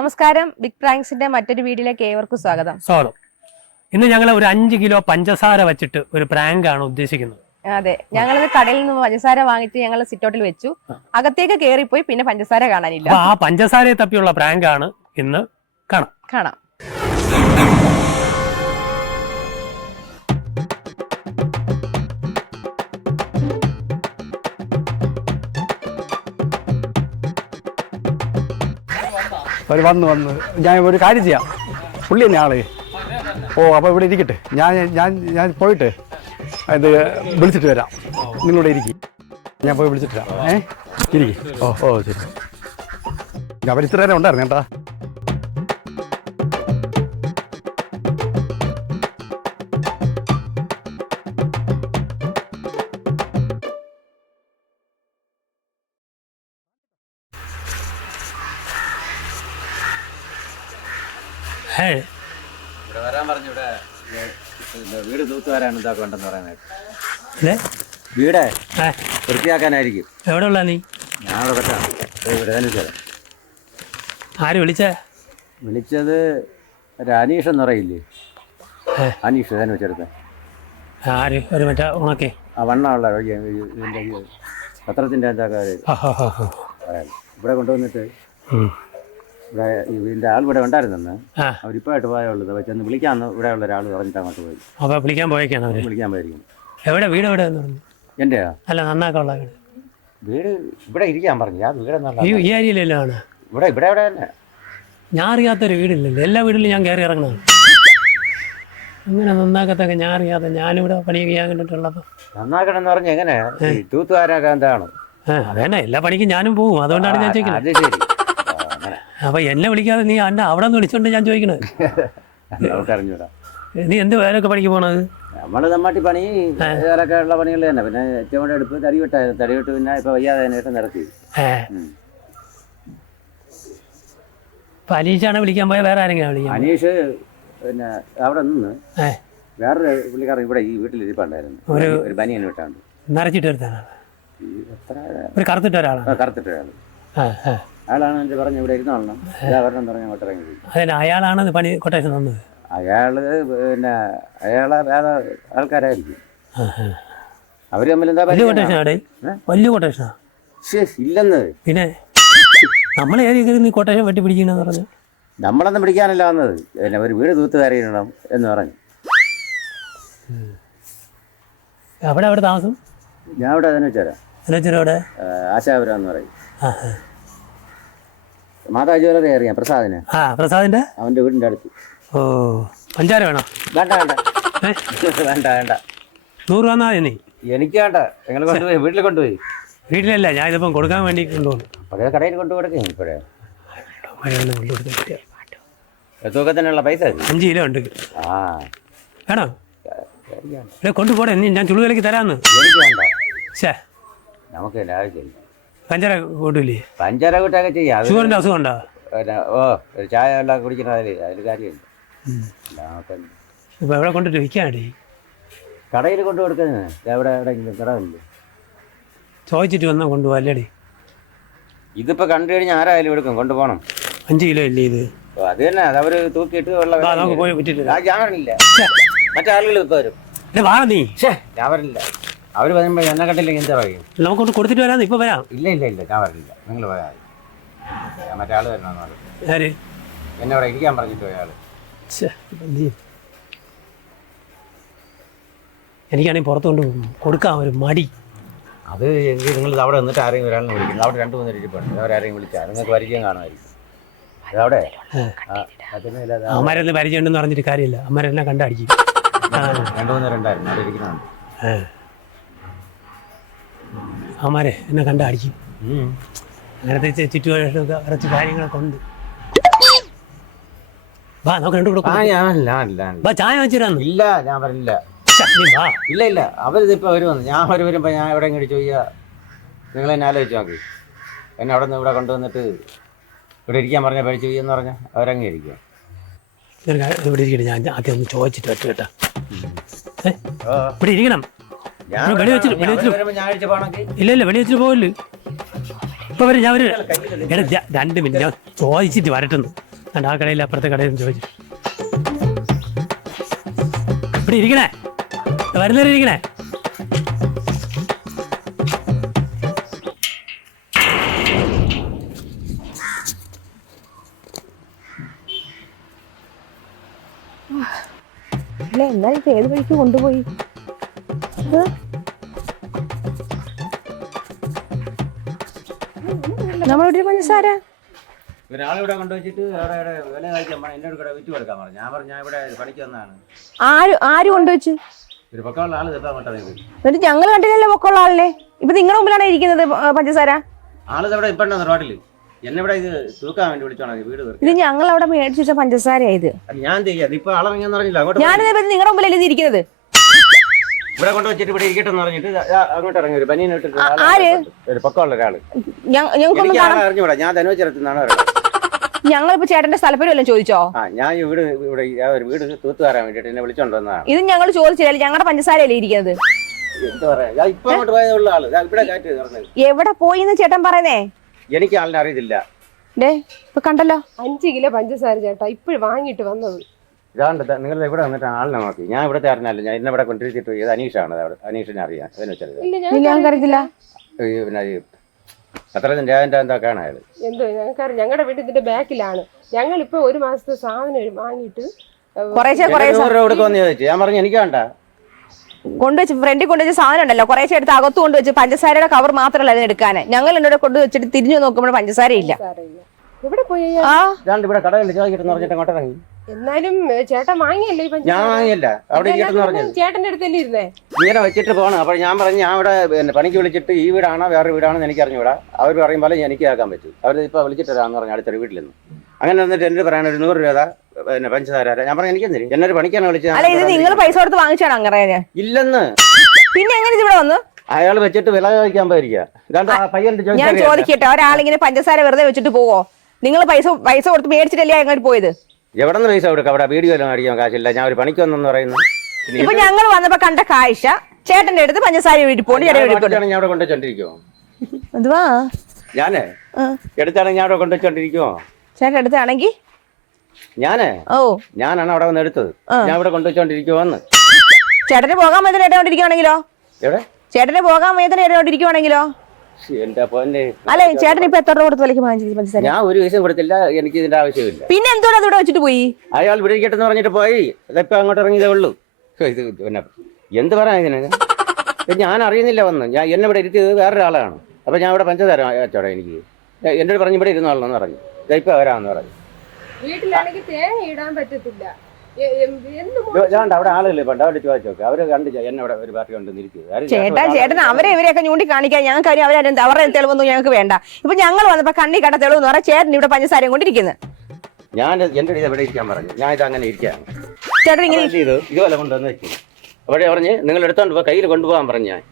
നമസ്കാരം. ബിഗ് പ്രാങ്ക്സിന്റെ മറ്റൊരു വീഡിയോയിലേക്ക് ഏവർക്കും സ്വാഗതം. സ്വാഗതം. ഇന്ന് ഞങ്ങൾ ഒരു അഞ്ച് കിലോ പഞ്ചസാര വെച്ചിട്ട് ഒരു പ്രാങ്ക് ആണ് ഉദ്ദേശിക്കുന്നത്. അതെ. ഞങ്ങൾ കടയിൽ നിന്ന് പഞ്ചസാര വാങ്ങിച്ച് ഞങ്ങൾ സിറ്റോട്ടിൽ വെച്ചു. അകത്തേക്ക് കയറിപ്പോയി പിന്നെ പഞ്ചസാര കാണാനില്ല. ആ പഞ്ചസാരയെ തപ്പിയുള്ള പ്രാങ്ക് ആണ് ഇന്ന് കാണാം. കാണാം. അവർ വന്ന് വന്ന്. ഞാൻ ഒരു കാര്യം ചെയ്യാം. പുള്ളി തന്നെ ആൾ. ഓ അപ്പോൾ ഇവിടെ ഇരിക്കട്ടെ. ഞാൻ ഞാൻ ഞാൻ പോയിട്ട് ഇത് വിളിച്ചിട്ട് വരാം. നിങ്ങളിവിടെ ഇരിക്കും. ഞാൻ പോയി വിളിച്ചിട്ട് വരാം. ഏ? ഇരിക്കും. ഓ ഓ ശരി. അവരിത്ര നേരം ഉണ്ടായിരുന്നു കേട്ടാ തൂത്തുവരാൻ ഇതാക്കി ഉണ്ടെന്ന് പറയുന്നത് വീടേ? വൃത്തിയാക്കാനായിരിക്കും. എവിടെ ഉള്ള നീ? ഞാൻ ഇവിടെ പറ്റാം ആര് വിളിച്ചേ? വിളിച്ചത് അനീഷ് എന്ന് പറയില്ലേ അനീഷ് തന്നെ വെച്ചെടുത്ത ആര്? ഒരു മറ്റേ ഉണക്കേ. ആ വണ്ണമുള്ള പത്രത്തിന്റെ എന്താ. പറയാൻ ഇവിടെ കൊണ്ടുവന്നിട്ട്. ഇവിടെ ഇതിന്റെ ആൾ ഇവിടെ ഉണ്ടായിരുന്നെന്ന്. ആ. അവരിപ്പോഴായിട്ട് പോയുള്ളത് വെച്ചെന്ന് വിളിക്കാമെന്ന് ഇവിടെ ഉള്ള ഒരാൾ പറഞ്ഞിട്ട് അങ്ങോട്ട് പോയി. അപ്പൊ വിളിക്കാൻ പോയേക്കാണ് അവർ? വിളിക്കാൻ പോയിരിക്കും എവിടെ? വീട് എവിടെ എന്റെയാ അല്ല നന്നാക്കാനുള്ള വീട്. വീട് ഇവിടെ ഇരിക്കാൻ പറഞ്ഞു. ഞാൻ വീട് ഈ ഏരിയയിലല്ലോ ആണ്. ഇവിടെ ഇവിടെ ഇവിടെ തന്നെ? ഞാൻ അറിയാത്തൊരു വീടില്ലല്ലോ. എല്ലാ വീടിലും ഞാൻ കയറി ഇറങ്ങണം അങ്ങനെ നന്നാക്കത്തൊക്കെ ഞാൻ അറിയാതെ ഞാനിവിടെ പണി ചെയ്യാൻ കണ്ടിട്ടുള്ളത് നന്നാക്കണം എന്ന് പറഞ്ഞ എങ്ങനെ? തൂത്തുകാരാക്കാൻ എന്താണ്? അതന്നെ. എല്ലാ പണിക്കും ഞാനും പോകും. അതുകൊണ്ടാണ് ഞാൻ ചോദിക്കുന്നത്. ആ, അപ്പൊ എന്നെ വിളിക്കാതെ നീ അന്നെ അവിടെ നിന്ന് വിളിച്ചോണ്ട് ഞാൻ ചോദിക്കണത് നീ എന്ത് വേലൊക്കെ പണിക്ക് പോണത്? നമ്മൾ നമ്മാട്ടി പണി വേറൊക്കെ ഉള്ള പണികൾ തന്നെ. പിന്നെ ഏറ്റവും കൂടെ എടുപ്പ് തടി വിട്ടായിരുന്നു. തടി വിട്ട് പിന്നെ ഇപ്പൊ വയ്യാതെ നേരത്തെ നടത്തി. അനീഷാണ് വിളിക്കാൻ പോയ വേറെ ആരെങ്കിലും വിളിക്കാം അനീഷ് പിന്നെ അവിടെ നിന്ന് വേറൊരു പുള്ളിക്കാരൻ ഇവിടെ ഈ വീട്ടിൽ ഇരിപ്പുണ്ടായിരുന്നു ഒരു- ബനിയൻ വിട്ടാണ്ട്. നിറച്ചിട്ട് ഒരു കറുത്തിട്ട ഒരാളാണ് കറുത്തിട്ട് ആ. അയാളാണ് എന്റെ പറഞ്ഞ ഇവിടെ ഇതാ വരണം പറഞ്ഞ അങ്ങോട്ട് ഇറങ്ങി അയാളാണ് പണി കൊട്ടേഷൻ തന്നത്? അയാൾ പിന്നെ അയാളെ വേറെ ആൾക്കാരായിരിക്കും. അവർ തമ്മിൽ എന്താ വലിയ കൊട്ടേഷൻ കൊട്ടേഷനാടേ വലിയ കൊട്ടേഷനാ? ഇല്ലെന്ന്. പിന്നെ നമ്മൾ ഏതെങ്കിലും നീ കൊട്ടേഷൻ വെട്ടി പിടിക്കണെന്ന് പറഞ്ഞു. നമ്മളൊന്നും പിടിക്കാനല്ല വന്നത്. പിന്നെ ഒരു വീട് തൂത്ത് കയറിയിടണം എന്ന് പറഞ്ഞു. അവിടെ അവിടെ താമസം? ഞാൻ ഇവിടെ അതിന് അവിടെ? ആശാപുരം എന്ന് പറയും. ആ ആ. മാതാ അറിയാം പ്രസാദിനെ? ആ പ്രസാദിന്റെ? അവന്റെ വീടിന്റെ അടുത്ത്. ഓ പഞ്ചാര വേണോ. വേണ്ട വേണ്ട. വേണ്ട വേണ്ട. നൂറ് രൂപ എന്നാ നീ എനിക്ക് വേണ്ട. നിങ്ങൾ കൊണ്ടുപോയി വീട്ടിൽ കൊണ്ടുപോയി. വീട്ടിലല്ല ഞാൻ ഇതിപ്പം കൊടുക്കാൻ വേണ്ടി കൊണ്ടുപോകുന്നു. പഴയ കടയിൽ കൊണ്ടു കൊടുക്കും ഇപ്പോഴേ. തൂക്കത്തിനുള്ള പൈസ. അഞ്ച് കിലോ ഉണ്ട്. ആ. വേണോ? കൊണ്ടുപോടെ ഞാൻ ചുളുവിലേക്ക് തരാമെന്ന് എനിക്ക് വേണ്ട. ഛേ നമുക്ക് ആവശ്യമില്ല പഞ്ചാര കൂട്ടില്ലേ? പഞ്ചര കൂട്ടൊക്കെ ചെയ്യാം. ഷുഗറിന്റെ അസുഖം ഉണ്ടോ? പിന്നെ ഓ ഒരു ചായ എല്ലാം കുടിക്കുന്ന അതിൽ അതിൽ കാര്യമില്ല നമുക്ക് ഇപ്പം എവിടെ കൊണ്ടിട്ട് വിൽക്കാണ്ടി കടയിൽ കൊണ്ടു കൊടുക്കുന്നത് എവിടെ എവിടെയെങ്കിലും കടമില്ലേ ചോദിച്ചിട്ട് വന്നാൽ കൊണ്ടുപോകല്ലേടി ഇതിപ്പോ കണ്ടു കഴിഞ്ഞാൽ ആരായാലും എടുക്കും കൊണ്ടുപോകണം. അഞ്ച് കിലോ ഇല്ലേ ഇത്? ഓ, അത് തന്നെ. അത് അവർ തൂക്കിയിട്ട് ഉള്ള ആ, നമുക്ക് പോയി വിറ്റിട്ട് ആ, ഞാൻ വരണില്ല. മറ്റേ ആളുകൾ ഇപ്പൊ വരും. അല്ലേ വാ നീ. ഞാൻ വരില്ല അവർ പറയുമ്പോൾ എന്നെ കണ്ടില്ലെങ്കിൽ എന്താ പറയും നമുക്കൊന്ന് കൊടുത്തിട്ട് വരാം. ഇപ്പോൾ വരാം. ഇല്ല ഇല്ല ഇല്ല. ഞാൻ വരില്ല നിങ്ങൾ പോയാൽ മറ്റേ ആൾ വരണമെന്ന് പറയും ആര്? എന്നെ അവിടെ ഇരിക്കാൻ പറഞ്ഞിട്ട് പോയ ആൾ. ഛേ, ഇപ്പം എന്ത് ചെയ്യും? എനിക്കാണെങ്കിൽ പുറത്തുകൊണ്ട് കൊടുക്കാൻ ഒരു മടി. അത് എങ്കിൽ നിങ്ങൾ അവിടെ നിന്നിട്ട് ആരെയും ഒരാളിനെ വിളിക്കുന്നു. അവിടെ രണ്ട് മൂന്ന് ഇരിപ്പുണ്ട്. അവരാരെയും വിളിച്ചാൽ നിങ്ങൾക്ക് പരിചയം കാണുമായിരിക്കും. അതവിടെ അമ്മരെന്ന് പരിചയം ഉണ്ടെന്ന് പറഞ്ഞിട്ട് കാര്യമില്ല. അമ്മരെന്നെ കണ്ടടിക്കും. രണ്ട് മൂന്ന് രണ്ടായിരുന്നു അവിടെ ഇരിക്കുന്നുണ്ട്. അമ്മരെ എന്നെ കണ്ടടിക്കും. അങ്ങനത്തെ ചുറ്റുപാടുകളൊക്കെ കുറച്ച് കാര്യങ്ങളൊക്കെ ഉണ്ട്. വാ നമുക്ക് രണ്ടു കൂടെ. വാ ചായ വെച്ചിരാന്ന് ഇല്ല ഞാൻ വരില്ല. വാ. ഇല്ല ഇല്ല അവരിതിപ്പോൾ വരുമെന്ന് ഞാൻ അവർ വരുമ്പോൾ ഞാൻ എവിടെ ഇങ്ങോട്ട് ചോദിക്കുക നിങ്ങൾ എന്നെ ആലോചിച്ച് നോക്കി. എന്നെ അവിടെ നിന്ന് ഇവിടെ കൊണ്ടുവന്നിട്ട് ഇവിടെ ഇരിക്കാൻ പറഞ്ഞ പഠിച്ചു എന്ന് പറഞ്ഞാൽ അവരങ്ങ് ഇരിക്കുക ഇവിടെ ഇരിക്കട്ടെ ഞാൻ ആദ്യം ഒന്ന് ചോദിച്ചിട്ട് പറ്റു കേട്ടാ. ഇവിടെ ഇരിക്കണം. വെളി വെച്ചിട്ട് വെളി വെച്ചിട്ട് ഇല്ല ഇല്ല വെളി വെച്ചിട്ട് പോകല്ലേ ഇപ്പൊ വരും ഞാൻ ഒരു എടാ, രണ്ട് മിനിറ്റ് ഞാൻ ചോദിച്ചിട്ട് വരട്ടെന്ന്. ഞാൻ ആ കടയിൽ അപ്പുറത്തെ കടയിൽ ചോദിച്ചു. ഇവിടെ ഇരിക്കണേ. വരുന്നവരെ ഇരിക്കണേ. എന്നാൽ ഏത് വഴിക്ക് കൊണ്ടുപോയി? ഇത്? നമ്മളൊരു പഞ്ചസാര ഒരാളിവിടെ കൊണ്ടുവച്ചിട്ട് അവിടെ ഇവിടെ വില കഴിക്കാൻ എന്നോട് വിറ്റ് കൊടുക്കാൻ പറഞ്ഞു. ഞാൻ പറഞ്ഞു ഞാൻ ഇവിടെ പണിക്ക് വന്നതാണ്. ആര് ആര് കൊണ്ടുവച്ച്? ഒരു പക്കമുള്ള ആൾ തെറ്റാൻ പറ്റാതെ എന്നിട്ട് ഞങ്ങൾ കണ്ടില്ലല്ലോ പൊക്കമുള്ള ആളിനെ. ഇപ്പൊ നിങ്ങളുടെ മുമ്പിലാണ് ഇരിക്കുന്നത് പഞ്ചസാര? ആൾ ഇവിടെ ഇപ്പൊ റോഡിൽ റോഡിൽ എന്നെ ഇവിടെ ഇത് തൂക്കാൻ വേണ്ടി വിളിച്ചോണ വീട് ഇത് ഞങ്ങൾ അവിടെ മേടിച്ചു പഞ്ചസാര ഇത്. ഞാൻ ചെയ്യാം. ഇപ്പൊ ആളറിഞ്ഞെന്ന് പറഞ്ഞില്ല ഞാനിത് നിങ്ങളുടെ മുമ്പിലല്ലേ ഇത് ഇരിക്കുന്നത്? ഇവിടെ കൊണ്ടുവച്ചിട്ട് ഇവിടെ ഇരിക്കട്ടെ എന്ന് പറഞ്ഞിട്ട് അങ്ങോട്ട് ഇറങ്ങി ബനിയൻ ഇട്ടിട്ട് പക്കമുള്ള ഒരാൾ. ഞങ്ങൾക്കൊന്നും അറിഞ്ഞൂടാ ഞാൻ പറയുന്നത് ഞങ്ങളിപ്പോ ചേട്ടന്റെ സ്ഥലപ്പേരും വല്ലതും ചോദിച്ചോ? ആ ഞാൻ ഇവിടെ വീട് ഇവിടെ ഒരു വീട് തൂത്തുകാരാൻ വേണ്ടിട്ട് എന്നെ വിളിച്ചോണ്ട് വന്നതാണ്. ഇത് ഞങ്ങൾ ചോദിച്ചില്ല. ഞങ്ങളുടെ പഞ്ചസാരയല്ലേ ഇരിക്കുന്നത്? എവിടെ പോയി എന്ന് ചേട്ടൻ പറയുന്നേ? എനിക്ക് ആളിനെ അറിയത്തില്ല. കണ്ടല്ലോ. അഞ്ചു കിലോ പഞ്ചസാര ചേട്ടാ ഇപ്പോഴും വാങ്ങിട്ട് വന്നത്. ഇതാണ്ട് നിങ്ങൾ ഇവിടെ വന്നിട്ട് ആളിനെ നോക്കി. ഞാൻ ഇവിടെ അറിഞ്ഞാലും ഞാൻ ഇന്നിവിടെ കൊണ്ടിരിച്ചിട്ട് ഇത് അനീഷാണ് അവിടെ? അനീഷിനെ അറിയാം. അതിനെ വെച്ചത് ഞങ്ങൾക്കറിയത്തില്ല പിന്നെ ഈ എന്താ കാണാൻ അയാൾ? എന്തോ ഞങ്ങൾക്കറിയാം ഞങ്ങളുടെ വീട് ഇതിന്റെ ബാക്കിലാണ്. ഞങ്ങൾ ഇപ്പൊ ഒരു മാസത്തെ സാധനം വാങ്ങിയിട്ട് കുറേശ്ശെ കുറേശ്ശെ. ചോദിച്ചു? ഞാൻ പറഞ്ഞു എനിക്ക് വേണ്ട. കൊണ്ടുവച്ച് ഫ്രണ്ടിൽ കൊണ്ടുവച്ച സാധനം ഉണ്ടല്ലോ. കുറേശ്ശെ എടുത്ത് അകത്ത് കൊണ്ടുവച്ച് പഞ്ചസാരയുടെ കവർ മാത്രമല്ല അതിന് എടുക്കാന്. ഞങ്ങൾ എന്നോട് കൊണ്ടുവച്ചിട്ട് തിരിഞ്ഞു നോക്കുമ്പോൾ പഞ്ചസാര ഇല്ല എവിടെ പോയി ആ. ഇതാണ്ട് ഇവിടെ കടകളിൽ ചോദിക്കട്ടെന്ന് പറഞ്ഞിട്ട് അങ്ങോട്ട് ഇറങ്ങി. എന്നാലും ചേട്ടൻ വാങ്ങിയല്ലേ ഈ ഞാൻ വാങ്ങിയല്ല അവിടെ ഇരിക്കട്ടെന്ന് പറഞ്ഞു ചേട്ടന്റെ അടുത്തല്ലേ ഇരുന്നേ? ഇങ്ങനെ വെച്ചിട്ട് പോകണം അപ്പൊ ഞാൻ പറഞ്ഞു ഞാൻ ഇവിടെ പിന്നെ പണിക്ക് വിളിച്ചിട്ട് ഈ വീടാണോ വേറെ വീടാണെന്ന് എനിക്ക് അറിഞ്ഞൂടാ അവർ പറയും പോലെ എനിക്ക് കേൾക്കാൻ പറ്റും. അവർ ഇപ്പൊ വിളിച്ചിട്ട് വരാമെന്ന് പറഞ്ഞു അടുത്തൊരു വീട്ടിൽ നിന്ന് അങ്ങനെ വന്നിട്ട് എന്നോട് പറയാൻ ഒരു നൂറ് രൂപ പിന്നെ പഞ്ചസാര ഞാൻ പറഞ്ഞു എനിക്ക് എന്തിന് എന്നൊരു പണിക്കാണ് വിളിച്ചത്? ഇത് നിങ്ങൾ പൈസ കൊടുത്ത് വാങ്ങിച്ചാണ് അങ്ങനെ ഇല്ലെന്ന്. പിന്നെ എങ്ങനെ ഇത് ഇവിടെ വന്നു? അയാൾ വെച്ചിട്ട് വില ചോദിക്കാൻ പോയിരിക്കുക ഞാൻ ചോദിക്കട്ടെ ഒരാളിങ്ങനെ പഞ്ചസാര വെറുതെ വെച്ചിട്ട് പോവോ? നിങ്ങൾ പൈസ പൈസ കൊടുത്ത് മേടിച്ചിട്ടല്ലേ അങ്ങോട്ട് പോയത്? എവിടെ നിന്ന് പൈസ കൊടുക്കാം? അവിടെ വീഡിയോ എല്ലാം മേടിക്കാൻ കാശില്ല. ഞാൻ ഒരു പണിക്ക് വന്നെന്ന് പറയുന്നു. ഇപ്പൊ ഞങ്ങൾ വന്നപ്പോ കണ്ട കാഴ്ച ചേട്ടന്റെ അടുത്ത് പഞ്ചസാര വീട്ടിൽ പോണ്ട് ചേട്ടൻ വീട്ടിൽ പോണ്ട്. ഞാൻ അവിടെ കൊണ്ടുവച്ചോണ്ടിരിക്കുമോ എന്തുവാ? ഞാനേ. എടുത്താണെങ്കിൽ ഞാൻ അവിടെ കൊണ്ടുവച്ചോണ്ടിരിക്കുമോ ചേട്ടൻ അടുത്താണെങ്കിൽ ഞാനേ? ഓ. ഞാനാണ് അവിടെ വന്ന് എടുത്തത്. ഞാൻ ഇവിടെ കൊണ്ടുവച്ചോണ്ടിരിക്കുവാന്ന്. ചേട്ടന് പോകാൻ വേദന ഇടകൊണ്ടിരിക്കുവാണെങ്കിലോ ചേട്ടന് പോകാൻ വേദന ഇടകൊണ്ടിരിക്കുവാണെങ്കിലോ എന്റെ അല്ലെ ചേട്ടൻ ഇപ്പൊ എത്ര രൂപ കൊടുത്ത് വിലക്ക് വാങ്ങിച്ചു പഞ്ചസാര? ഞാൻ ഒരു പൈസ കൊടുത്തില്ല എനിക്ക് ഇതിന്റെ ആവശ്യമില്ല. പിന്നെ എന്തുകൊണ്ട് അത് ഇവിടെ വെച്ചിട്ട് പോയി? അയാൾ ഇവിടെ ഇരിക്കട്ടെന്ന് പറഞ്ഞിട്ട് പോയി. ഇതിപ്പോ അങ്ങോട്ട് ഇറങ്ങിയതേ ഉള്ളൂ. ഇത് പിന്നെ എന്ത് പറയാ ഇതിന്? ഞാൻ അറിയുന്നില്ല വന്ന്. ഞാൻ എന്നെ ഇവിടെ ഇരുത്തിയത് വേറൊരാളാണ്. അപ്പൊ ഞാൻ ഇവിടെ പഞ്ചസാര അച്ചോടെ എനിക്ക്. എന്നോട് പറഞ്ഞു ഇവിടെ ഇരുന്നാളെന്ന് പറഞ്ഞു. ഇപ്പൊ വരാമെന്ന് പറഞ്ഞു. വീട്ടിലാണെങ്കിൽ തേങ്ങ ഇടാൻ പറ്റത്തില്ല. ഇതോ, അവിടെ ആളുകളില്ല പണ്ട് അവിടെ ചോദിച്ചു നോക്ക് അവർ കണ്ട് എന്നെ ഇവിടെ ഒരു പാർട്ടി കൊണ്ട് നിൽക്കുക ചേട്ടാ ചേട്ടൻ അവരെ ഇവരെയൊക്കെ ചൂണ്ടിക്കാണിക്കാൻ ഞങ്ങൾക്ക് കാര്യം അവരെ അവരുടെ തെളിവൊന്നും ഞങ്ങൾക്ക് വേണ്ട. ഇപ്പൊ ഞങ്ങൾ വന്നപ്പോ കണ്ണി കണ്ട തെളിവെന്ന് പറഞ്ഞാൽ ചേട്ടൻ ഇവിടെ പഞ്ചസാരയും കൊണ്ടിരിക്കുന്നത് ഞാൻ എന്റെ ഇത് ഇവിടെ ഇരിക്കാൻ പറഞ്ഞു? ഞാൻ ഇത് അങ്ങനെ ഇരിക്കാം ചേട്ടൻ ഇങ്ങനെ ചെയ്തു? ഇതുപോലെ കൊണ്ടുവന്ന് വെച്ചു. അവിടെ പറഞ്ഞ് നിങ്ങൾ എടുത്തോണ്ട് പോവാ കയ്യിൽ കൊണ്ടുപോകാൻ പറഞ്ഞു ഞാൻ.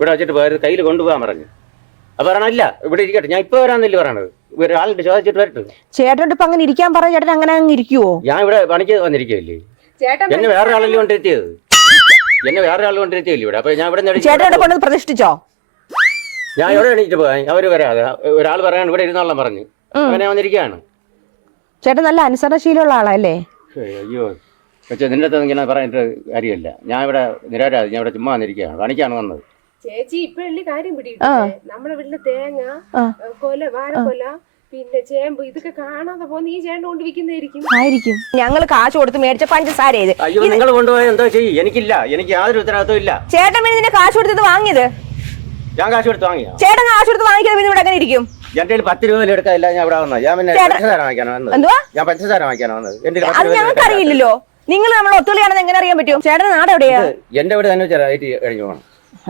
ഇവിടെ വെച്ചിട്ട് പോയത് കയ്യിൽ കൊണ്ടുപോകാൻ പറഞ്ഞു. അപ്പൊ പറഞ്ഞല്ല ഇവിടെ ഇരിക്കട്ടെ. ഞാൻ ഇപ്പൊ വരാന്നില്ല പറയണത്. ഒരാളുടെ ചോദിച്ചിട്ട് വരട്ടെ. ചേട്ടനോട് ഇപ്പൊ അങ്ങനെ ഇരിക്കാൻ പറഞ്ഞ ചേട്ടൻ അങ്ങനെ അങ്ങ് ഇരിക്കുവോ? ഞാൻ ഇവിടെ പണിക്ക് വന്നിരിക്കുകയല്ലേ? ചേട്ടൻ എന്നെ വേറെ ആളല്ലേ കൊണ്ടിരുത്തിയത് എന്നെ വേറെ ആൾ കൊണ്ടിരുത്തിയല്ലേ ഇവിടെ? അപ്പൊ ഞാൻ ഇവിടെ നിന്ന് ചേട്ടനോട് പ്രതിഷ്ഠിച്ചോ? ഞാൻ ഇവിടെ എണീറ്റ് പോയി അവർ വരാതെ. ഒരാൾ പറയാൻ ഇവിടെ ഇരുന്നോളാം പറഞ്ഞു. അങ്ങനെ വന്നിരിക്കുകയാണ് ചേട്ടൻ നല്ല അനുസരണശീലമുള്ള ആളല്ലേ? അയ്യോ. പക്ഷെ നിന്റെ അടുത്ത് ഇങ്ങനെ പറഞ്ഞിട്ട് കാര്യമില്ല. ഞാൻ ഇവിടെ നിരാരാതെ ഞാൻ ഇവിടെ ചുമ്മാ വന്നിരിക്കുകയാണ്. പണിക്കാണ് വന്നത്. ചേച്ചി ഇപ്പഴല്ലേ കാര്യം പിടിയിട്ടില്ലേ നമ്മുടെ വീട്ടിലെ തേങ്ങ കൊല വാഴക്കൊല പിന്നെ ചേമ്പ് ഇതൊക്കെ കാണാതെ പോകുന്ന ഈ ചേട്ടൻ കൊണ്ട് വിൽക്കുന്നതായിരിക്കും. ആയിരിക്കും. ഞങ്ങൾ കാശ് കൊടുത്ത് മേടിച്ച പഞ്ചസാര ഇത്. അയ്യോ നിങ്ങൾ കൊണ്ടുപോയ എന്തോ ചെയ്യും? എനിക്കില്ല. എനിക്ക് യാതൊരു ഉത്തരവാദിത്വം ഇല്ല. ചേട്ടൻ പിന്നെ ഇതിന്റെ കാശ് കൊടുത്തത് വാങ്ങിയത്? ഞാൻ കാശ് കൊടുത്ത് വാങ്ങിയ? ചേട്ടൻ കാശ് കൊടുത്ത് വാങ്ങിക്കുന്നത് പിന്നെ ഇവിടെ അങ്ങനെ ഇരിക്കും? എന്റെ പത്ത് രൂപ എടുക്കാനില്ല ഞാൻ ഇവിടെ വന്നത്. ഞാൻ പിന്നെ പഞ്ചസാര വാങ്ങിക്കാൻ വന്നത്. എന്തുവാ? ഞാൻ പഞ്ചസാര വാങ്ങിക്കാൻ വന്നത്. എന്റെ അത് ഞങ്ങൾക്ക് അറിയില്ലല്ലോ നിങ്ങൾ നമ്മൾ ഒത്തുകളിയാണെന്ന് എങ്ങനെ അറിയാൻ പറ്റും? ചേട്ടൻ നാട് എവിടെയാ? ഇത് എന്റെ ഇവിടെ തന്നെ കഴിഞ്ഞു പോകണം.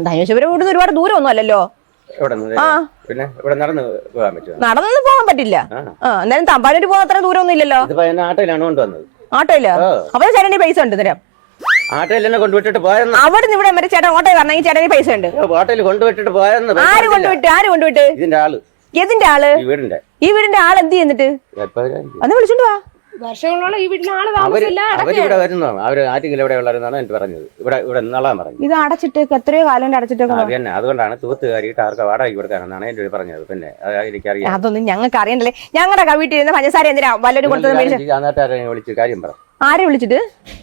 ധനുഷപുരം ഇവിടുന്ന് ഒരുപാട് ദൂരം ഒന്നും അല്ലല്ലോ നടന്നു ആ. പിന്നെ ഇവിടെ നടന്ന് പോകാൻ പറ്റുമോ? പോകാൻ പറ്റില്ല. ആ. എന്തായാലും തമ്പാനൂര് പോകാൻ അത്ര ദൂരം ഒന്നും ഇല്ലല്ലോ. ഇതിപ്പോ ആട്ടോയിലാണ് കൊണ്ടുവന്നത്. ഓ. അപ്പൊ ചേട്ടന്റെ പൈസ ഉണ്ട് തരാം. ആട്ടോയിൽ എന്നെ കൊണ്ടുവിട്ടിട്ട് പോയെന്ന്. അവിടെ നിന്ന് ഇവിടെ വരെ ചേട്ടൻ ഓട്ടോ വരണമെങ്കിൽ ചേട്ടന് പൈസ ഉണ്ട്. ഓട്ടോയിൽ കൊണ്ടുവിട്ടിട്ട് പോയെന്ന് ആര് കൊണ്ടുവിട്ട്? ആര് കൊണ്ടുവിട്ട്? ഇതിന്റെ ആൾ. ആൾ? ഈ വീടിന്റെ. ഈ വീടിന്റെ ആൾ എന്ത് ചെയ്യുന്നിട്ട്? അന്ന് വിളിച്ചോണ്ട് വാ. വർഷങ്ങളോളം ഈ വീട്ടിൽ ആൾ അവർ താമസില്ല അവരിവിടെ വരുന്നതാണ്. അവർ ആറ്റിങ്ങിൽ ഇവിടെ ഉള്ളവരെന്നാണ് എനിക്ക് പറഞ്ഞത്. ഇവിടെ ഇവിടെ നിന്നോളാൻ പറഞ്ഞു. ഇത് അടച്ചിട്ടേക്ക് എത്രയോ കാലം അടച്ചിട്ടേക്ക് അത് തന്നെ. അതുകൊണ്ടാണ് തൂത്ത് കയറിയിട്ട് ആർക്ക് വാടക കൊടുക്കാനെന്നാണ് എന്റെ പറഞ്ഞത്. പിന്നെ എനിക്കറിയാം. അതൊന്നും ഞങ്ങൾക്ക് അറിയണ്ടല്ലേ ഞങ്ങളുടെ വീട്ടിൽ ഇരുന്ന് പഞ്ചസാര എന്തിനാ? വല്ലൊരു കൊടുത്തത് വിളിച്ച് കാര്യം പറ. ആരെ വിളിച്ചിട്ട്?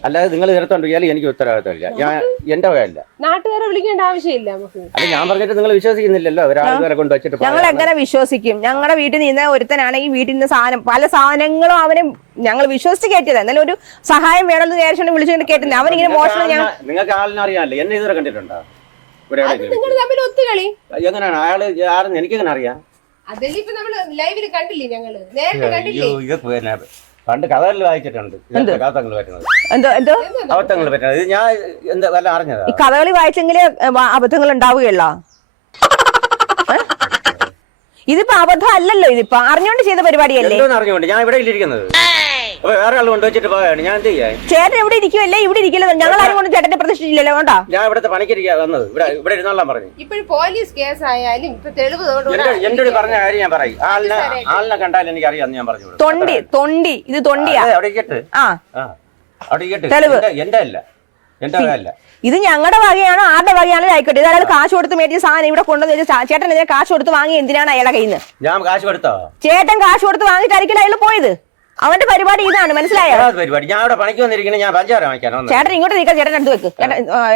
അല്ലാതെ നിങ്ങൾ നിരത്തോണ്ടിരിക്കാലും എനിക്ക് ഉത്തരവാദിത്തമില്ല. ഞാൻ എന്റെ വകയല്ല. നാട്ടുകാരെ വിളിക്കേണ്ട ആവശ്യമില്ല നമുക്ക്. അത് ഞാൻ പറഞ്ഞിട്ട് നിങ്ങൾ വിശ്വസിക്കുന്നില്ലല്ലോ. ഒരാൾ വരെ കൊണ്ട് വെച്ചിട്ട് ഞങ്ങൾ എങ്ങനെ വിശ്വസിക്കും? ഞങ്ങളുടെ വീട്ടിൽ നിന്ന് ഒരുത്തനാണെങ്കിൽ വീട്ടിൽ നിന്ന് സാധനം പല സാധനങ്ങളും അവനെ ഞങ്ങൾ വിശ്വസിച്ച് കയറ്റിയത് എന്നാലും ഒരു സഹായം വേണമെന്ന് വിചാരിച്ചുകൊണ്ട് വിളിച്ചുകൊണ്ട് കേട്ടില്ല അവൻ ഇങ്ങനെ മോഷണം ഞങ്ങൾ നിങ്ങൾക്ക് ആളിനെ അറിയാമല്ലോ. എന്നെ ഇതുവരെ കണ്ടിട്ടുണ്ടോ? നിങ്ങൾ തമ്മിൽ ഒത്തുകളി. എങ്ങനെയാണ്? അയാൾ ആരെന്ന് എനിക്കെങ്ങനെ അറിയാം? അതല്ലേ ഇപ്പൊ നമ്മൾ ലൈവിൽ കണ്ടില്ലേ ഞങ്ങൾ? നേരത്തെ കണ്ടില്ലേ? പണ്ട് കഥകളിൽ വായിച്ചിട്ടുണ്ട്. കഥങ്ങൾ പറ്റുന്നത് എന്തോ എന്തോ? അബദ്ധങ്ങൾ പറ്റുന്നത് ഇത് ഞാൻ എന്താ വല്ല അറിഞ്ഞതാ? ഈ കഥകളി വായിച്ചെങ്കിലേ അബദ്ധങ്ങൾ ഉണ്ടാവുകയുള്ള? ഇതിപ്പോ അബദ്ധം അല്ലല്ലോ ഇതിപ്പോ. അറിഞ്ഞോണ്ട് ചെയ്ത പരിപാടിയല്ലേ? അറിഞ്ഞോണ്ട് ഞാൻ ഇവിടെ ഇരിക്കുന്നത് അപ്പൊ വേറെ ആൾ കൊണ്ടുവച്ചിട്ട് പോയാണ് ഞാൻ എന്ത് ചെയ്യാൻ ചേട്ടൻ എവിടെ ഇരിക്കുമല്ലേ ഇവിടെ ഇരിക്കില്ല ഞങ്ങൾ ആരും കൊണ്ട് ചേട്ടനെ പ്രതീക്ഷിച്ചില്ലല്ലോ കേട്ടോ ഞാൻ ഇവിടുത്തെ പണിക്കരിക്കാ വന്നത്. ഇവിടെ ഇവിടെ ഇരുന്നോളാൻ പറഞ്ഞു. ഇപ്പോഴും പോലീസ് കേസ് ആയാലും ഇപ്പൊ തെളിവ് എന്റെ എന്റെ ഒരു പറഞ്ഞ കാര്യം ഞാൻ പറയും. ആളിനെ ആളിനെ കണ്ടാൽ എനിക്ക് അറിയാം ഞാൻ പറഞ്ഞു കൊടുക്കും. തൊണ്ടി തൊണ്ടി ഇത് തൊണ്ടിയാ. അതെ, അവിടെ ഇരിക്കട്ടെ. ആ. ആ അവിടെ ഇരിക്കട്ടെ. തെളിവ്. എന്റെ- എന്റെ അല്ല. എന്റെ അല്ല. ഇത് ഞങ്ങളുടെ വകയാണോ ആരുടെ വകയാണോ ആയിക്കോട്ടെ. ഇത് അയാൾ കാശ് കൊടുത്ത് മേടിച്ച സാധനം ഇവിടെ കൊണ്ടുവന്ന് ചാ- ചേട്ടൻ ഇതിനെ കാശ് കൊടുത്ത് വാങ്ങി എന്തിനാണ് അയാളെ കയ്യിൽ നിന്ന് ഞാൻ കാശ് കൊടുത്തോ? ചേട്ടൻ കാശ് കൊടുത്ത് വാങ്ങിയിട്ടായിരിക്കില്ല അയാൾ പോയത്? അവന്റെ പരിപാടി ഇതാണ് മനസ്സിലായോ? പരിപാടി? ഞാൻ അവിടെ പണിക്ക് വന്നിരിക്കണേ ഞാൻ പഞ്ചാര വാങ്ങിക്കാനോ ചേട്ടൻ ഇങ്ങോട്ട് നീക്കാൻ ചേട്ടൻ അടുത്ത് വെക്ക്.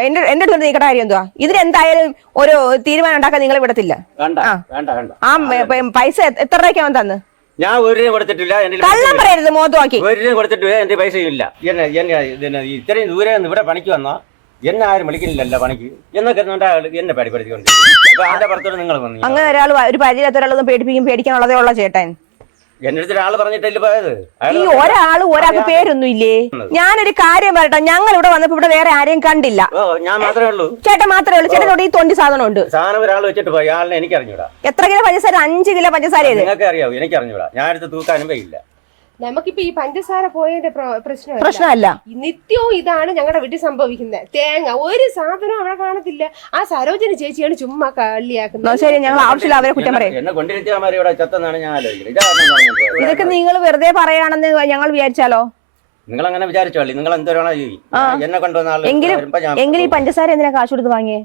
എന്റെ എന്റെ അടുത്ത് നീക്കട്ട കാര്യം എന്തുവാ? ഇതിനെന്തായാലും ഒരു തീരുമാനം ഉണ്ടാക്കാൻ നിങ്ങൾ വിടത്തില്ല. ആ. വേണ്ട വേണ്ട. ആ പൈസ എത്ര രൂപയ്ക്ക് അവൻ തന്ന്? ഞാൻ ഒരു രൂപ കൊടുത്തിട്ടില്ല കള്ളം പറയരുത് മോത്ത് നോക്കി ഒരു രൂപ കൊടുത്തിട്ടില്ല എന്റെ പൈസയും ഇല്ല. ഇത്രയും ദൂരെ നിന്ന് ഇവിടെ പണിക്ക് വന്നോ? എന്നെ ആരും വിളിക്കുന്നില്ലല്ലോ പണിക്ക്. എന്നൊക്കെ എന്നെ പേടിപ്പെടുത്തിക്കൊണ്ട് അപ്പൊ അതിന്റെ പുറത്തോട് നിങ്ങൾ വന്നു? അങ്ങനെ ഒരാൾ ഒരു പരിചയമില്ലാത്ത ഒരാളൊന്നും പേടിപ്പിക്കും പേടിക്കാനുള്ളതേ ഉള്ള ചേട്ടൻ. എന്റെ അടുത്ത് ഒരാൾ പറഞ്ഞിട്ടല്ലേ പോയത്? ഈ ഒരാൾ ഒരാൾക്ക് പേരൊന്നും ഇല്ലേ ഞാനൊരു കാര്യം പറയട്ടെ ഞങ്ങൾ ഇവിടെ വന്നപ്പോ ഇവിടെ വേറെ ആരെയും കണ്ടില്ല. ഓ ഞാൻ മാത്രമേ ഉള്ളൂ. ചേട്ടൻ മാത്രമേ ഉള്ളൂ. ചേട്ടൻ ഈ തൊണ്ടി സാധനം ഉണ്ട് സാധനം ഒരാൾ വെച്ചിട്ട് പോയി ആളിനെ എനിക്ക് അറിഞ്ഞൂടാ എത്ര കിലോ പഞ്ചസാര? അഞ്ച് കിലോ പഞ്ചസാര നിങ്ങൾക്ക് അറിയാവൂ എനിക്ക് അറിഞ്ഞൂടാ ഞാൻ അടുത്ത് തൂക്കാനും പോയില്ല നമുക്കിപ്പോ ഈ പഞ്ചസാര പോയതിന്റെ പ്രശ്നം പ്രശ്നമല്ല. നിത്യവും ഇതാണ് ഞങ്ങളുടെ വീട്ടിൽ സംഭവിക്കുന്നത് തേങ്ങ ഒരു സാധനം അവിടെ കാണത്തില്ല. ആ സരോജന ചേച്ചിയാണ് ചുമ്മാ കള്ളിയാക്കുന്നത്. ശരി ഞങ്ങൾ ആവശ്യമില്ല അവരെ കുറ്റം പറയും. ഇതൊക്കെ നിങ്ങൾ വെറുതെ പറയാണെന്ന് ഞങ്ങൾ വിചാരിച്ചാലോ? നിങ്ങൾ അങ്ങനെ വിചാരിച്ചോളി നിങ്ങൾ എന്തോരാണോ ചെയ്യും എന്നെ കൊണ്ടുവന്ന ആൾ എങ്കിലും ഈ പഞ്ചസാര എന്തിനാ കാശ് കൊടുത്ത് വാങ്ങിയേ?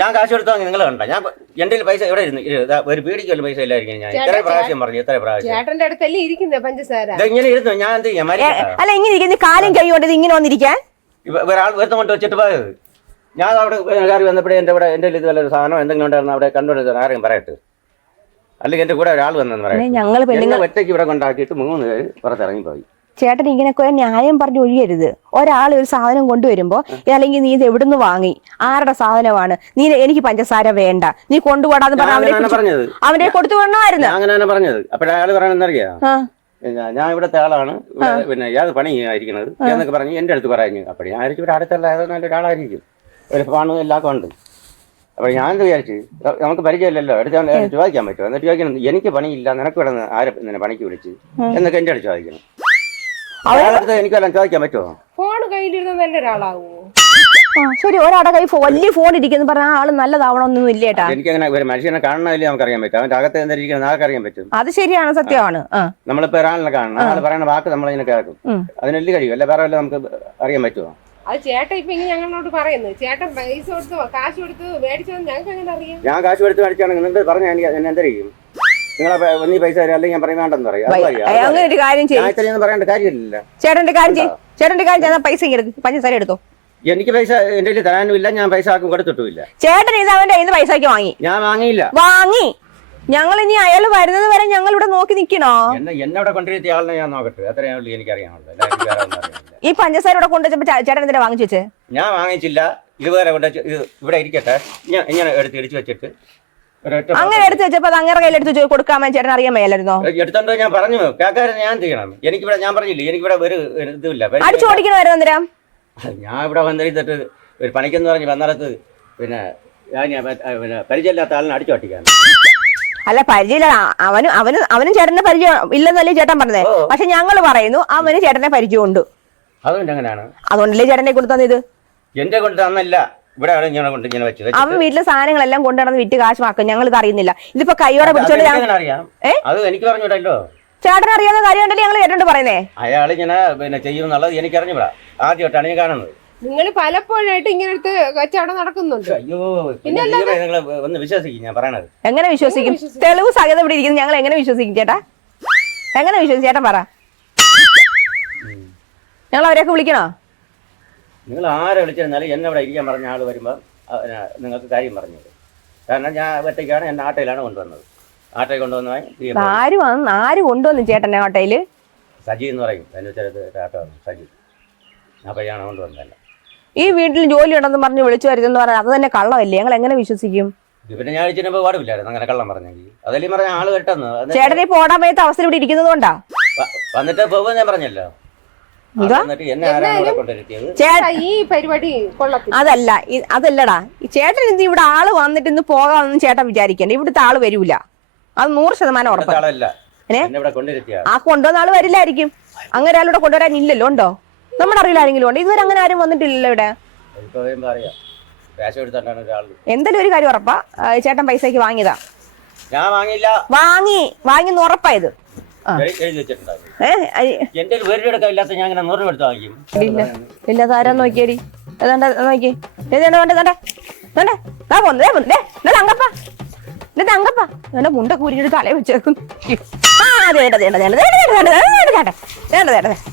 ഞാൻ കാശ് കൊടുത്ത് വാങ്ങി നിങ്ങൾ കണ്ട. ഞാൻ എന്റെ പൈസ ഇവിടെ ഇരുന്നു? ഒരു പീടിക്ക് പൈസ ഇല്ലായിരിക്കും ഞാൻ. ഇത്ര പ്രാവശ്യം പറഞ്ഞു ഇത്ര പ്രാവശ്യം. അടുത്തല്ലേ ഇരിക്കുന്നേ പഞ്ചസാര? ഇങ്ങനെ ഇരുന്നു? ഞാൻ എന്ത് ചെയ്യാം? അല്ല ഇങ്ങനെ ഇരിക്കുന്നു കാലം കൈ കൊണ്ട് ഇങ്ങനെ വന്നിരിക്കാൻ? ഒരാൾ വെറുതെ കൊണ്ട് വെച്ചിട്ട് പോയത് ഞാൻ അവിടെ കയറി വന്നപ്പോഴേ എന്റെ ഇവിടെ എന്റെ ഇത് വല്ലൊരു സാധനം എന്തെങ്കിലും ഉണ്ടായിരുന്നു അവിടെ കണ്ടുകൊണ്ട് ആരെയും പറയട്ടെ. അല്ലെങ്കിൽ എന്റെ കൂടെ ഒരാൾ വന്നെന്ന് പറയാം ഞങ്ങൾ ഒറ്റയ്ക്ക് ഇവിടെ കൊണ്ടാക്കിയിട്ട് മൂന്ന് പേര് പുറത്തിറങ്ങി പോയി ചേട്ടൻ ഇങ്ങനെയൊക്കെ ഒരു ന്യായം പറഞ്ഞ് ഒഴിയരുത്. ഒരാൾ ഒരു സാധനം കൊണ്ടുവരുമ്പോ അല്ലെങ്കിൽ നീ ഇത് എവിടുന്ന് വാങ്ങി? ആരുടെ സാധനമാണ്? നീ എനിക്ക് പഞ്ചസാര വേണ്ട. നീ കൊണ്ടുപോടാന്ന് പറഞ്ഞ അവനെ കൊടുത്തു വിടണമായിരുന്നു. ഞാൻ അങ്ങനെയാണ് പറഞ്ഞത്. അപ്പോഴയാൾ പറയണെന്നറിയാ ഞാൻ ഇവിടുത്തെ ആളാണ്. പിന്നെ ഏത് പണിയായിരിക്കണത് എന്നൊക്കെ പറഞ്ഞ് എന്റെ അടുത്ത് പറഞ്ഞു അപ്പോൾ ഞാൻ വിചാരിച്ചു ഇവിടെ അടുത്തുള്ള ഏതോ നല്ലൊരാളായിരിക്കും ഒരു ഫാണും എല്ലാം ഉണ്ട്. അപ്പോൾ ഞാൻ എന്ത് വിചാരിച്ചു? നമുക്ക് പരിചയമില്ലല്ലോ. എടുത്ത് ചോദിക്കാൻ പറ്റുമോ? എന്നിട്ട് ചോദിക്കണം എനിക്ക് പണിയില്ല. നിനക്ക് ഇവിടെ ആരെ പണിക്ക് വിളിച്ച്? എന്നൊക്കെ എന്റെ അടുത്ത് ചോദിക്കണം. അയാളടുത്ത് എനിക്ക് വല്ലതും ചോദിക്കാൻ പറ്റുമോ ഫോൺ കയ്യിലിരുന്ന നല്ലൊരാളാവോ ആ, ശരി ഒരാടെ കൈ ഫോ- വലിയ ഫോൺ ഇരിക്കുന്നു. പറഞ്ഞ ആൾ നല്ലതാവണമെന്നൊന്നും ഇല്ല എനിക്ക് എനിക്കങ്ങനെ ഒരു മനുഷ്യനെ കാണണമല്ലേ നമുക്ക് അറിയാൻ പറ്റും. അവന്റെ അകത്ത് എന്തായിരിക്കണം ആർക്ക് അറിയാൻ പറ്റും? അത് ശരിയാണ് സത്യമാണ്. ആ. നമ്മളിപ്പോൾ ഒരാളിനെ കാണണം. ആൾ പറയുന്ന വാക്ക് നമ്മളിങ്ങനെ കേൾക്കും. ഉം. അതിനെല്ലാം കഴിയും അല്ല വേറെ വല്ല നമുക്ക് അറിയാൻ പറ്റുമോ അത് ചേട്ടൻ ഇപ്പൊ ഇങ്ങനെ ഞങ്ങളോട് പറയുന്നു. ചേട്ടൻ പൈസ കൊടുത്ത് കാശ് കൊടുത്ത് മേടിച്ചത് ഞങ്ങൾക്ക് എങ്ങനെ അറിയാം? ഞാൻ കാശ് കൊടുത്ത് മേടിച്ചാണെങ്കിൽ നിങ്ങൾ പറഞ്ഞാൽ എനിക്ക് എന്നെ എന്തെങ്കിലും നിങ്ങളെ ഒന്നീ പൈസ തരാം അല്ലെങ്കിൽ ഞാൻ പറയും വേണ്ടെന്ന് പറയും. അങ്ങനെ ഒരു കാര്യം ചെയ്യും. പറയേണ്ട കാര്യമില്ല ചേട്ടന്റെ കാര്യം ചെയ്യും. ചേട്ടന്റെ കാര്യം ചെയ്താൽ പൈസ പഞ്ചസാര എടുത്തോ. എനിക്ക് പൈസ എന്റെ തരാനും ഇല്ല ഞാൻ പൈസ ആക്കും കൊടുത്തിട്ടുമില്ല. ചേട്ടൻ ഇത് അവന്റെ കയ്യിൽ പൈസക്ക് വാങ്ങി. ഞാൻ വാങ്ങിയില്ല. വാങ്ങി. ഞങ്ങൾ ഇനി അയാൾ വരുന്നത് വരെ ഞങ്ങൾ ഇവിടെ നോക്കി നിക്കണോ? എന്നെ അവിടെ കൊണ്ടിരുത്തിയ ആളിനെ ഞാൻ നോക്കട്ടെ. ഉള്ളൂ എനിക്കറിയാനുള്ളൂ. ഈ പഞ്ചസാര ഇവിടെ കൊണ്ടുവച്ചപ്പോ ചേട്ടൻ എന്തിനാ വാങ്ങിച്ചു വെച്ചേ? ഞാൻ വാങ്ങിച്ചില്ല. ഇതുവരെ കൊണ്ടുവച്ച് ഇത് ഇവിടെ ഇരിക്കട്ടെ. ഞാൻ ഇങ്ങനെ എടുത്ത് ഇടിച്ചു വെച്ചിട്ട് അങ്ങനെ എടുത്ത് വെച്ചപ്പോ അത് അങ്ങനെ കയ്യിൽ എടുത്ത് കൊടുക്കാമോ ചേട്ടൻ അറിയാൻ മേലായിരുന്നോ എടുത്തോണ്ട് ഞാൻ പറഞ്ഞു. കേക്കാരൻ ഞാൻ ചെയ്യണം? എനിക്കിവിടെ ഞാൻ പറഞ്ഞില്ലേ എനിക്കിവിടെ ഒരു ഒരു ഇതുമില്ല അടിച്ചു ഓടിക്കണമായിരുന്നു എന്തിനാ ഞാൻ ഇവിടെ വന്നിട്ട് ഒരു പണിക്കെന്ന് പറഞ്ഞ് വന്നിടത്ത് പിന്നെ ഞാൻ പിന്നെ പരിചയമില്ലാത്ത ആളിനെ അടിച്ചു പട്ടിക്കാൻ അല്ല പരിചയമില്ല. അവനും അവനും അവനും ചേട്ടന്റെ പരിചയം ഇല്ലെന്നല്ലേ ചേട്ടൻ പറഞ്ഞേ. പക്ഷെ ഞങ്ങൾ പറയുന്നു അവന് ചേട്ടന്റെ പരിചയമുണ്ട്. അതുകൊണ്ട് എങ്ങനെയാണ്? അതുകൊണ്ടല്ലേ ചേട്ടനെ കൊടുത്തത് തന്നത് എന്റെ കൊണ്ട് തന്നല്ല. ഇവിടെ ആണ് ഇങ്ങനെ കൊണ്ട് ഇങ്ങനെ വെച്ചത്. അവൻ വീട്ടിലെ സാധനങ്ങളെല്ലാം കൊണ്ടുനടന്ന് വിറ്റ് കാശ് വാക്കും ഞങ്ങൾ ഇത് അറിയുന്നില്ല. ഇതിപ്പോ കൈയോടെ പിടിച്ചോണ്ട് ഞാൻ എങ്ങനെ അറിയാം? അത് എനിക്ക് പറഞ്ഞൂടല്ലോ ചേട്ടൻ അറിയാവുന്ന കാര്യമുണ്ടല്ലോ ഞങ്ങൾ കേട്ടോണ്ട് പറയുന്നേ. അയാൾ ഇങ്ങനെ പിന്നെ ചെയ്യുമെന്നുള്ളത് എനിക്ക് അറിഞ്ഞുകൂടാ. ആദ്യമായിട്ടാണ് ഞാൻ കാണുന്നത്. നിങ്ങൾ പലപ്പോഴായിട്ട് ഇങ്ങനത്തെ കച്ചവടം നടക്കുന്നുണ്ട്. അയ്യോ പിന്നെ നിങ്ങൾ ഒന്ന് വിശ്വസിക്കും ഞാൻ പറയണത്. എങ്ങനെ വിശ്വസിക്കും? എങ്ങനെ വിശ്വസിക്കും? തെളിവ് സഹിതം ഇവിടെ ഇരിക്കുന്നു. ഞങ്ങൾ എങ്ങനെ വിശ്വസിക്കും ചേട്ടാ? എങ്ങനെ വിശ്വസിക്കും? ചേട്ടൻ പറ. ഞങ്ങൾ അവരെയൊക്കെ വിളിക്കണോ? നിങ്ങൾ ആരെ വിളിച്ചിരുന്നാലും എന്നെ ഇവിടെ ഇരിക്കാൻ പറഞ്ഞ ആൾ വരുമ്പോൾ നിങ്ങൾക്ക് കാര്യം പറഞ്ഞത് കാരണം ഞാൻ ഒറ്റയ്ക്കാണ് എന്നെ ആട്ടയിലാണ് കൊണ്ടുവന്നത്. ആട്ടയിൽ കൊണ്ടുവന്നതായി ആര് വന്ന് ആര് കൊണ്ടുവന്നു ചേട്ടന്റെ ആട്ടയിൽ സജി എന്ന് പറയും. എന്നെ വെച്ചാൽ ആട്ടമാണ് സജി. ആ പയ്യാണ് കൊണ്ടുവന്നതല്ല ഈ വീട്ടിൽ ജോലി ഉണ്ടെന്ന് പറഞ്ഞ് വിളിച്ചു വരുതെന്ന് പറഞ്ഞാൽ അത് തന്നെ കള്ളമല്ലേ? ഞങ്ങൾ എങ്ങനെ വിശ്വസിക്കും? പിന്നെ ഞാൻ ഇച്ചിരി പാടില്ലായിരുന്നു അങ്ങനെ കള്ളം പറഞ്ഞെങ്കിൽ. അതല്ലേ പറഞ്ഞ ആൾ കേട്ടെന്ന് ചേട്ടനെ പോടാൻ പോയത്തെ അവസരം ഇവിടെ ഇരിക്കുന്നത് കൊണ്ടാ വന്നിട്ട് പോകുമെന്ന് ഞാൻ പറഞ്ഞല്ലോ. ഈ പരിപാടി അതല്ല അതല്ലടാ. ഈ ചേട്ടൻ ഇന്ന് ഇവിടെ ആൾ വന്നിട്ട് ഇന്ന് പോകാമെന്ന് ചേട്ടൻ വിചാരിക്കണ്ട. ഇവിടുത്തെ ആൾ വരൂല. അത് നൂറ് ശതമാനം ഉറപ്പാണ് ആ കൊണ്ടുവന്ന ആൾ വരില്ലായിരിക്കും. അങ്ങനെ ആളിവിടെ കൊണ്ടുവരാൻ ഇല്ലല്ലോ ഉണ്ടോ? നമ്മുടെ അറിയില്ല ആരെങ്കിലും ഉണ്ടോ? ഇതുവരെ അങ്ങനെ ആരും വന്നിട്ടില്ലല്ലോ ഇവിടെ. എന്തായാലും ഒരു കാര്യം ഉറപ്പാ. ചേട്ടൻ പൈസക്ക് വാങ്ങിയതാ. ഞാൻ വാങ്ങിയില്ല. വാങ്ങി. വാങ്ങിന്ന് ഉറപ്പായത് എന്റെ ഒരു പേരുടെ ഇല്ലാത്ത ഞാൻ ഇങ്ങനെ നൂറ് രൂപ എടുത്ത് വാങ്ങിക്കും ഇല്ല ഇല്ല താരാ നോക്കിയടി ഏതാണ്ട് നോക്കി ഏതാണ്ട് വേണ്ട വേണ്ട വേണ്ട ദാ പോന്ന് ദേ പോന്ന് ദേ ദേ അങ്കപ്പ ദേ അങ്കപ്പ എന്റെ മുണ്ട കൂരിയുടെ വെച്ചേക്കുന്നു ആ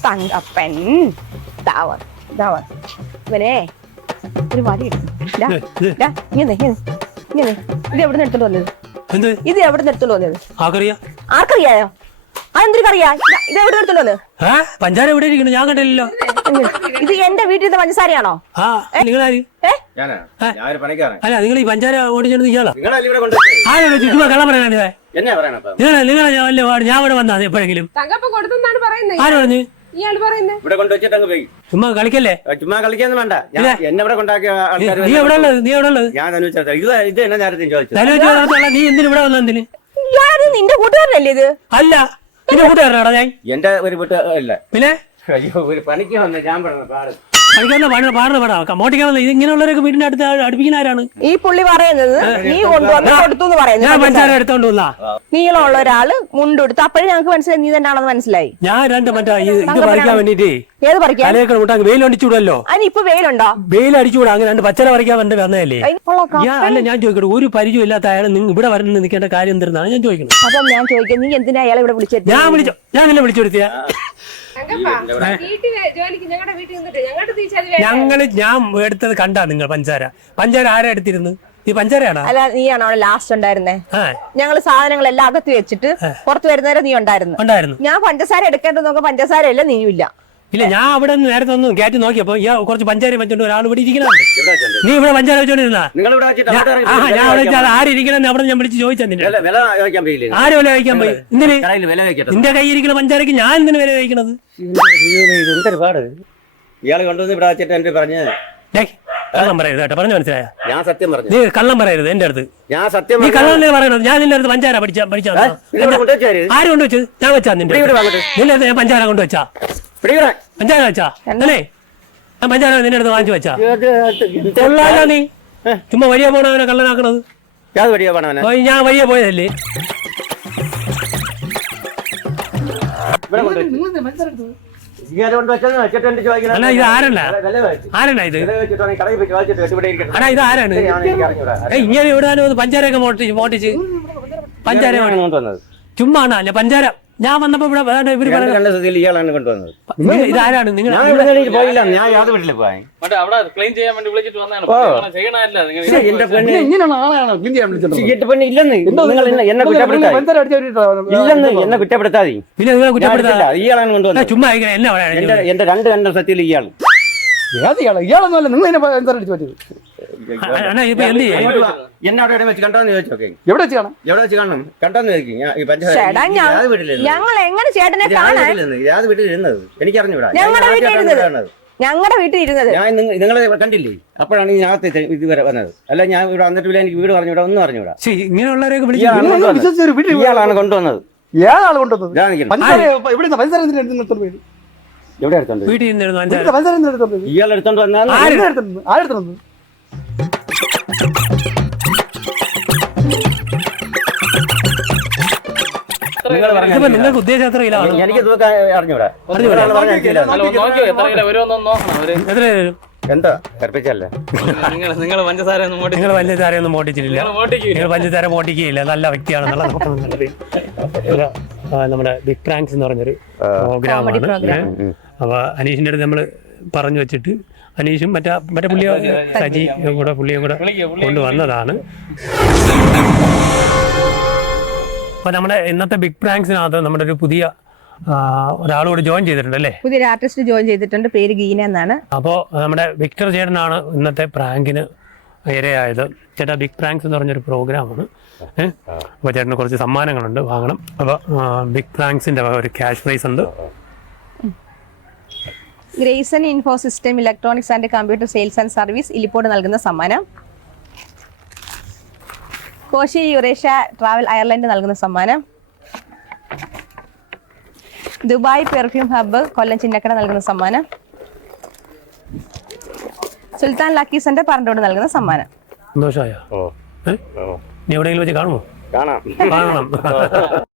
തങ്കപ്പൻ ദാവ ദാവ ഇവനെ ഒരു വടി ഇങ്ങനെ ഇങ്ങനെ ഇത് എവിടെ നിന്ന് എടുത്തോണ്ട് വന്നത് ഇത് എവിടെ നിന്ന് എടുത്തോണ്ട് വന്നത് ആക്കറിയാ ഇത് എവിടെ എടുത്തോണ്ട് പഞ്ചാര എവിടെ ഇരിക്കുന്നു? ഞാൻ കണ്ടില്ലല്ലോ. ഇത് എന്റെ വീട്ടിൽ പഞ്ചസാരയാണോ? ആ ഒരു പണിക്കാരൻ. അല്ല നിങ്ങൾ ഈ പഞ്ചാര ചുറ്റുമാ കള്ളം പറയണ ഇപ്പൊ നിങ്ങൾ നിങ്ങൾ ഞാൻ ഇവിടെ വന്നാ എപ്പോഴെങ്കിലും. ആര് പറഞ്ഞു? ഇവിടെ കൊണ്ടുവച്ചിട്ട് അങ്ങ് പോയി. ചുമ്മാ കളിക്കല്ലേ? ചുമ്മാ കളിക്കാന്ന് വേണ്ട. ഞാൻ എന്നെ ഇവിടെ കൊണ്ടാക്കിയ ആൾക്കാർ നീ എവിടെ ഉള്ളത്? നീ എവിടെ ഉള്ളത്? ഞാൻ ഇത് ഇത് എന്നെ നേരത്തെ ചോദിച്ചു നീ എന്തിനു ഇവിടെ വന്ന എന്തിന്? ഞാൻ നിന്റെ കൂട്ടുകാരനല്ലേ ഇത്? അല്ല. നിന്റെ കൂട്ടുകാരനാടാ ഞാൻ? എന്റെ ഒരു വീട്ട് അല്ല. പിന്നെ? അയ്യോ ഒരു പണിക്ക് വന്ന ഞാൻ പറഞ്ഞ പാട്. കളിക്കാനുള്ള പാടുന്ന പാടുന്ന പാടാ. മോട്ടിക്കാൻ വന്ന ഇങ്ങനെയുള്ളവരൊക്കെ വീടിന്റെ അടുത്ത് അടുപ്പിക്കുന്നവരാണ് ഈ പുള്ളി പറയുന്നത് നീ കൊണ്ടുവന്ന് കൊടുത്തു എന്ന് ഞാൻ പറയുന്നത് പഞ്ചാര എടുത്തോണ്ട് വന്നാ? നീളമുള്ള ഒരാൾ മുണ്ടെടുത്ത് അപ്പോഴും ഞങ്ങൾക്ക് മനസ്സിലായി നീ തന്നെയാണെന്ന് മനസ്സിലായി. ഞാൻ രണ്ട് മറ്റേ ഈ ഇത് പറിക്കാൻ വേണ്ടിട്ടേ ഏത് പറിക്കാൻ? തലയൊക്കെ മുട്ടാൻ വെയിൽ അടിച്ചുവിടല്ലോ അതിന് ഇപ്പൊ വെയിലുണ്ടോ വെയിൽ അടിച്ചുകൂടാ അങ്ങനെ രണ്ട് പച്ചര പറിക്കാൻ വേണ്ടി വന്നതല്ലേ. ക- ഞാൻ അല്ല ഞാൻ ചോദിക്കട്ടെ ഒരു പരിചയം ഇല്ലാത്ത അയാൾ നിങ്ങൾ ഇവിടെ വരണം നിൽക്കേണ്ട കാര്യം എന്തിരുന്നാണ് ഞാൻ ചോദിക്കുന്നത് അപ്പം ഞാൻ ചോദിക്കാം നീ എന്തിനാ അയാളെ ഇവിടെ വിളിച്ചത് ഞാൻ വിളിച്ചു ഞാൻ എന്നെ വിളിച്ചു വരുത്തിയ ഞങ്ങൾ ഞാൻ എടുത്തത് കണ്ടാ നിങ്ങൾ പഞ്ചാര? പഞ്ചാര ആരാ എടുത്തിരുന്നു ഈ പഞ്ചാരയാണോ? അല്ല നീയാണോ അവിടെ ലാസ്റ്റ് ഉണ്ടായിരുന്നേ? ഞങ്ങൾ സാധനങ്ങളെല്ലാം അകത്ത് വെച്ചിട്ട് പുറത്ത് വരുന്നേരം നീ ഉണ്ടായിരുന്നു. ഉണ്ടായിരുന്നു. ഞാൻ പഞ്ചസാര എടുക്കേണ്ടത് നോക്കാം പഞ്ചസാര ഇല്ല നീയുമില്ല. ഇല്ല ഞാൻ അവിടെ നിന്ന് നേരത്തെ ഒന്ന് കയറ്റി നോക്കിയപ്പോ ഈ കുറച്ച് പഞ്ചാര വെച്ചോണ്ട് ഒരാൾ ഇവിടെ ഇരിക്കുന്നുണ്ട് ഇവിടെ നീ ഇവിടെ പഞ്ചാര വെച്ചോണ്ടിരുന്നാ? ആ ഞാൻ അവിടെ വെച്ചാൽ അവിടെ ഞാൻ വിളിച്ച് ചോദിച്ചാ നിന്നെ. ആര് വില കഴിക്കാൻ പോയി? എന്തിന്? നിന്റെ കൈ ഇരിക്കുന്ന പഞ്ചാരക്ക് ഞാൻ എന്തിനു വില കഴിക്കണത് ഇയാൾ കൊണ്ടുവന്ന് ഇവിടെ വെച്ചിട്ട് എന്റെ പറഞ്ഞു? കള്ളം പറയരുത് കേട്ടോ. പറഞ്ഞു മനസ്സിലായ? ഞാൻ സത്യം പറഞ്ഞു? നീ കള്ളം പറയരുത് എന്റെ അടുത്ത്. ഞാൻ സത്യം നീ കള്ളം തന്നെ പറയണത്? ഞാൻ നിന്റെ അടുത്ത് പഞ്ചാര പഠിച്ച പഠിച്ച ആര്? കൊണ്ടുവച്ചത് ഞാൻ വെച്ചാ നിന്റെ നിന്റെ അടുത്ത് ഞാൻ പഞ്ചാര കൊണ്ടുവച്ചാ. പഞ്ചാര വെച്ചാ? അല്ലേ? ഞാൻ പഞ്ചാര നിന്റെ അടുത്ത് വാങ്ങിച്ചു വെച്ചാ. കൊള്ളാലോ നീ. ചുമ്മാ വഴിയെ പോണവനെ കള്ളനാക്കണത്. ഞാൻ വഴിയെ പോയതല്ലേ? ഇവിടെ കൊണ്ടുവച്ചു. അല്ല ഇത്? ആരാണ്? ഇങ്ങനെ പഞ്ചാരൊക്കെ പഞ്ചാര ചുമ്മാണ് അല്ല പഞ്ചാര. ഞാൻ വന്നപ്പോ ഇവിടെ ഇവർ പറയുന്നത് ഇയാളാണ് കൊണ്ടുവന്നത്. ഇതാരാണ്? നിങ്ങൾ പോയില്ല ഞാൻ യാതൊരു വീട്ടിൽ പോയി എന്നെ കുറ്റപ്പെടുത്താതി. പിന്നെ നിങ്ങൾ ഇയാളാണ് കൊണ്ടുവന്നത്. ചുമ്മാ എന്നെ എന്റെ രണ്ട് കണ്ട സത്യത്തിൽ ഇയാൾ ഞങ്ങൾ എങ്ങനെ ചേട്ടനെ ഞങ്ങളുടെ വീട്ടിൽ ഇരുന്നത്. ഞാൻ നിങ്ങളെ കണ്ടില്ലേ? അപ്പോഴാണ് ഇതിനകത്ത് ഇത് വരെ വന്നത്. അല്ല ഞാൻ ഇവിടെ വന്നിട്ട് എനിക്ക് വീട് പറഞ്ഞുവിടാ ഒന്നും പറഞ്ഞുവിടാ ഇങ്ങനെയുള്ളവരെയൊക്കെ കൊണ്ടുവന്നത്. ഏതാണ് കൊണ്ടുവന്നത്. പഞ്ചസാര എവിടെ എടുത്തോണ്ട്? വീട്ടിൽ നിന്നിരുന്നു അഞ്ചാറ്. എന്തിനാ എടുത്തോണ്ട് ഇയാൾ എടുത്തോണ്ട് വന്നാൽ ആര്? എടുത്തോണ്ട് നിങ്ങൾ പറഞ്ഞ ഇതിപ്പോ നിങ്ങൾക്ക് ഉദ്ദേശം എത്ര കിലോ ആണ്? എനിക്ക് തൂക്കാൻ അറിഞ്ഞൂടാ. ഒരാൾ പറഞ്ഞ അഞ്ച് കിലോ. അല്ല ഒന്ന് നോക്കിയോ എത്ര കിലോ? വരുമെന്നൊന്ന് നോക്കണം അവർ. എത്ര വരും? എന്താ? കർപ്പിച്ചല്ലേ നിങ്ങൾ നിങ്ങൾ പഞ്ചസാര ഒന്നും നിങ്ങൾ പഞ്ചസാരയൊന്നും മോട്ടിച്ചിട്ടില്ല. നിങ്ങൾ നിങ്ങൾ പഞ്ചസാര മോട്ടിക്കുകയില്ല. നല്ല വ്യക്തിയാണെന്നുള്ള ഒരു, ആ, നമ്മുടെ ബിഗ് പ്രാങ്ക്സ് എന്ന് പറഞ്ഞൊരു പ്രോഗ്രാമാണ്. Program. അപ്പൊ അനീഷിന്റെ അടുത്ത് നമ്മൾ പറഞ്ഞു വെച്ചിട്ട് അനീഷും മറ്റേ മറ്റേ പുള്ളിയോ സജി കൂടെ പുള്ളിയും കൂടെ കൊണ്ടുവന്നതാണ്. അപ്പൊ നമ്മുടെ ഇന്നത്തെ ബിഗ് പ്രാങ്ക്സിനകത്ത് നമ്മുടെ ഒരു പുതിയ ഒരാളോട് ജോയിൻ ചെയ്തിട്ടുണ്ട് അല്ലേ? പുതിയൊരു ആർട്ടിസ്റ്റ് ജോയിൻ ചെയ്തിട്ടുണ്ട്. പേര് ഗീന എന്നാണ്. അപ്പോൾ നമ്മുടെ വിക്ടർ ചേട്ടനാണ് ഇന്നത്തെ പ്രാങ്കിന് ഇരയായത്. ചേട്ടാ ബിഗ് പ്രാങ്ക്സ് എന്ന് പറഞ്ഞൊരു പ്രോഗ്രാമാണ്. ഏഹ് അപ്പോൾ ചേട്ടന് കുറച്ച് സമ്മാനങ്ങളുണ്ട്. വാങ്ങണം. അപ്പോൾ ബിഗ് പ്രാങ്ക്സിന്റെ ഒരു ക്യാഷ് പ്രൈസ് ഉണ്ട്. Grayson info system electronics and computer sales and service Elippode നൽകുന്ന സമ്മാനം. കോശി യുറേഷ്യ ട്രാവൽ അയർലൻഡ് നൽകുന്ന സമ്മാനം. Dubai perfume hub Kollam Chinnakada നൽകുന്ന സമ്മാനം. സുൽത്താൻ ലക്കി സെന്റർ പറണ്ടോട് നൽകുന്ന സമ്മാനം. സന്തോഷമായ എവിടെയെങ്കിലും വെച്ച് കാണുമോ? കാണാം. കാണണം.